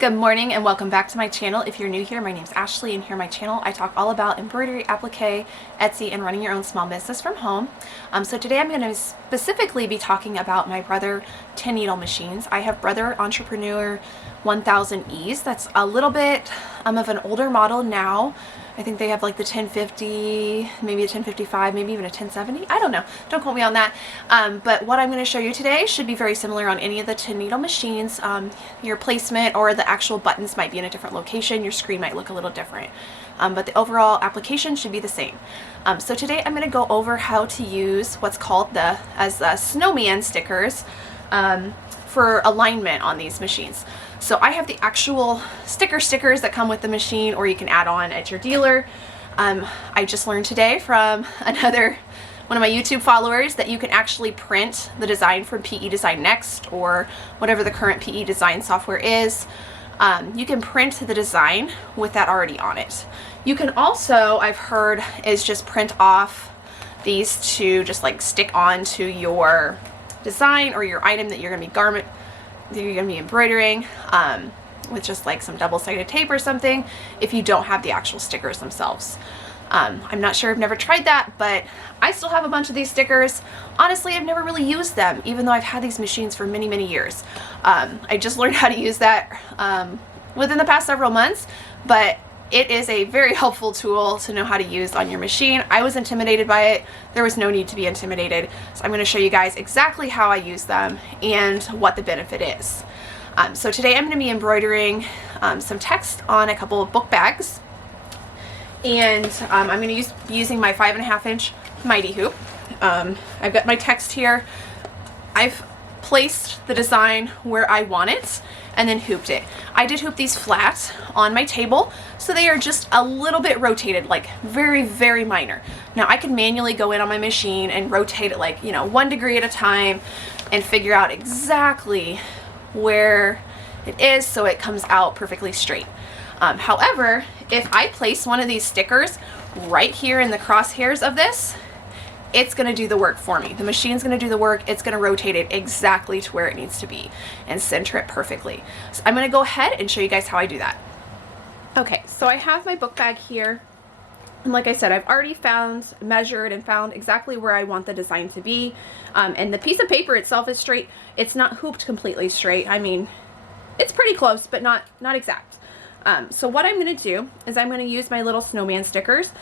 Good morning and welcome back to my channel. If you're new here, my name's Ashley, and here on my channel I talk all about embroidery, applique, Etsy, and running your own small business from home. So today I'm going to specifically be talking about my Brother 10 needle machines. I have Brother Entrepreneur 1000Es. That's a little bit of an older model now. I think they have like the 1050, maybe a 1055, maybe even a 1070. I don't know. Don't quote me on that. But what I'm going to show you today should be very similar on any of the 10 needle machines. Your placement or the actual buttons might be in a different location. Your screen might look a little different. But the overall application should be the same. So today I'm going to go over how to use what's called the Snowman stickers for alignment on these machines. So I have the actual stickers that come with the machine, or you can add on at your dealer. I just learned today from one of my YouTube followers that you can actually print the design from PE Design Next or whatever the current PE design software is. You can print the design with that already on it. You can also, I've heard, is just print off these to just like stick on to your design or your item that you're going to be embroidering with just like some double-sided tape or something if you don't have the actual stickers themselves. I'm not sure, I've never tried that, but I still have a bunch of these stickers. Honestly, I've never really used them, even though I've had these machines for many, many years. I just learned how to use that within the past several months, but it is a very helpful tool to know how to use on your machine. I was intimidated by it. There was no need to be intimidated. So I'm going to show you guys exactly how I use them and what the benefit is. So today I'm going to be embroidering some text on a couple of book bags. And I'm going to be using my 5.5-inch Mighty Hoop. I've got my text here. I've placed the design where I want it and then hooped it. I did hoop these flat on my table, so they are just a little bit rotated, like very, very minor. Now I can manually go in on my machine and rotate it like, 1 degree at a time and figure out exactly where it is so it comes out perfectly straight. However, if I place one of these stickers right here in the crosshairs of this, it's going to do the work for me. The machine's going to do the work. It's going to rotate it exactly to where it needs to be and center it perfectly. So I'm going to go ahead and show you guys how I do that. Okay, so I have my book bag here. And like I said, I've already measured and found exactly where I want the design to be. And the piece of paper itself is straight. It's not hooped completely straight. I mean, it's pretty close, but not exact. So what I'm going to do is I'm going to use my little snowman stickers.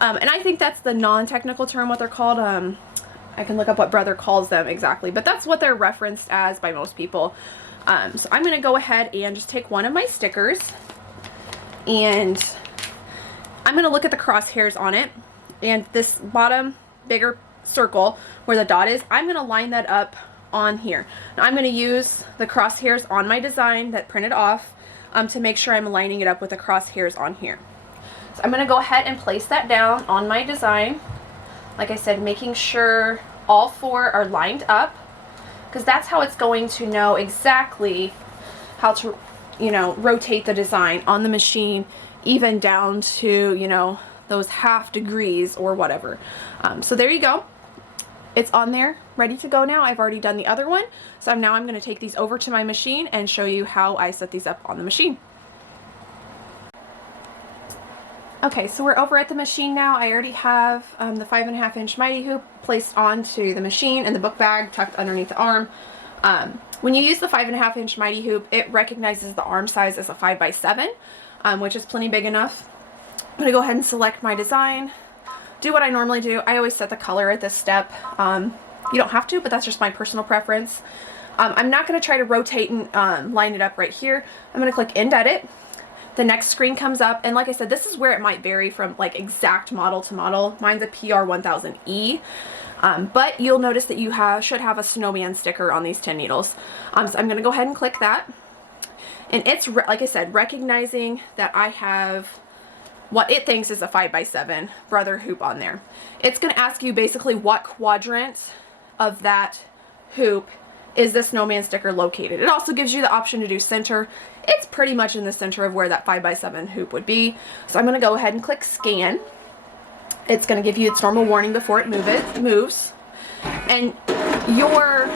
And I think that's the non-technical term, what they're called. I can look up what Brother calls them exactly, but that's what they're referenced as by most people. So I'm going to go ahead and just take one of my stickers, and I'm going to look at the crosshairs on it, and this bottom bigger circle where the dot is, I'm going to line that up on here. Now I'm going to use the crosshairs on my design that printed off to make sure I'm lining it up with the crosshairs on here. So I'm going to go ahead and place that down on my design. Like I said, making sure all 4 are lined up, because that's how it's going to know exactly how to, rotate the design on the machine, even down to, those half degrees or whatever. So there you go. It's on there, ready to go now. I've already done the other one. So now I'm going to take these over to my machine and show you how I set these up on the machine. Okay, so we're over at the machine now. I already have the 5.5-inch Mighty Hoop placed onto the machine and the book bag tucked underneath the arm. When you use the 5.5-inch Mighty Hoop, it recognizes the arm size as a 5x7, which is plenty big enough. I'm going to go ahead and select my design, do what I normally do. I always set the color at this step. You don't have to, but that's just my personal preference. I'm not going to try to rotate and line it up right here. I'm going to click End Edit. The next screen comes up, and like I said, this is where it might vary from like exact model to model. Mine's a PR1000e, but you'll notice that you should have a snowman sticker on these 10 needles. So I'm going to go ahead and click that, and it's like I said, recognizing that I have what it thinks is a 5x7 Brother hoop on there. It's going to ask you basically what quadrant of that hoop is the snowman sticker located. It also gives you the option to do center. It's pretty much in the center of where that 5x7 hoop would be. So I'm going to go ahead and click Scan. It's going to give you its normal warning before it moves. And your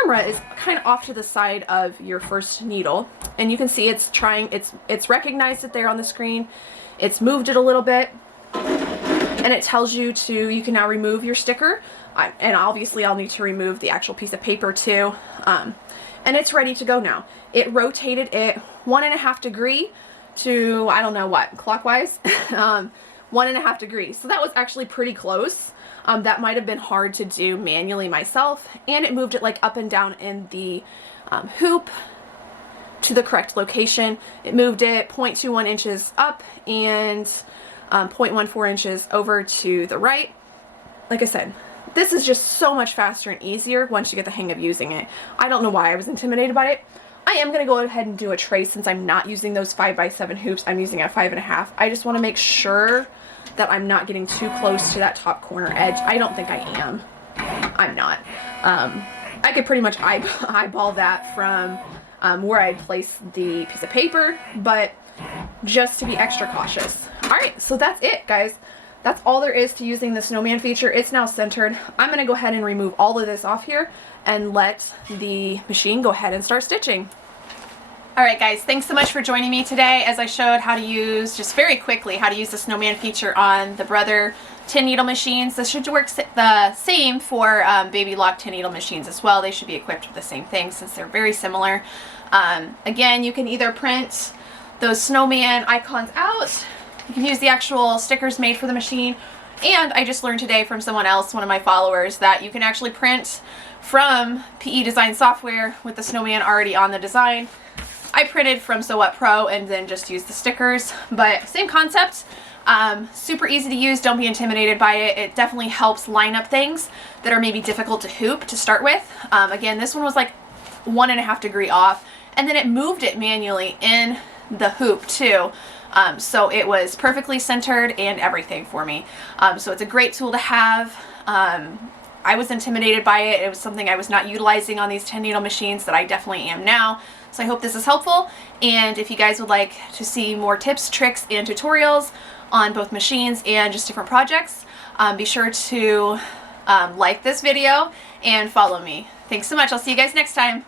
camera is kind of off to the side of your first needle, and you can see it's recognized it there on the screen. It's moved it a little bit, and it tells you you can now remove your sticker, and obviously I'll need to remove the actual piece of paper too, and it's ready to go now. It rotated it 1.5 degrees to, I don't know what, clockwise, 1.5 degrees. So that was actually pretty close. That might have been hard to do manually myself, and it moved it like up and down in the hoop to the correct location. It moved it 0.21 inches up and 0.14 inches over to the right. Like I said, this is just so much faster and easier once you get the hang of using it. I don't know why I was intimidated by it. I am going to go ahead and do a trace since I'm not using those 5x7 hoops. I'm using a 5.5. I just want to make sure that I'm not getting too close to that top corner edge. I don't think I am. I'm not. I could pretty much eyeball that from where I place the piece of paper, but just to be extra cautious. Alright, so that's it, guys. That's all there is to using the Snowman feature. It's now centered. I'm going to go ahead and remove all of this off here and let the machine go ahead and start stitching. Alright guys, thanks so much for joining me today as I showed how to use, just very quickly, how to use the Snowman feature on the Brother 10 needle machines. This should work the same for Babylock 10 needle machines as well. They should be equipped with the same thing since they're very similar. Again, you can either print those Snowman icons out, you can use the actual stickers made for the machine, and I just learned today from someone else, one of my followers, that you can actually print from PE design software with the Snowman already on the design. I printed from So What Pro and then just used the stickers, but same concept. Super easy to use. Don't be intimidated by it. It definitely helps line up things that are maybe difficult to hoop to start with. Again, this one was like 1.5 degrees off, and then it moved it manually in the hoop too. So it was perfectly centered and everything for me. So it's a great tool to have. I was intimidated by it. It was something I was not utilizing on these 10 needle machines that I definitely am now. So I hope this is helpful, and if you guys would like to see more tips, tricks, and tutorials on both machines and just different projects, be sure to like this video and follow me. Thanks so much. I'll see you guys next time.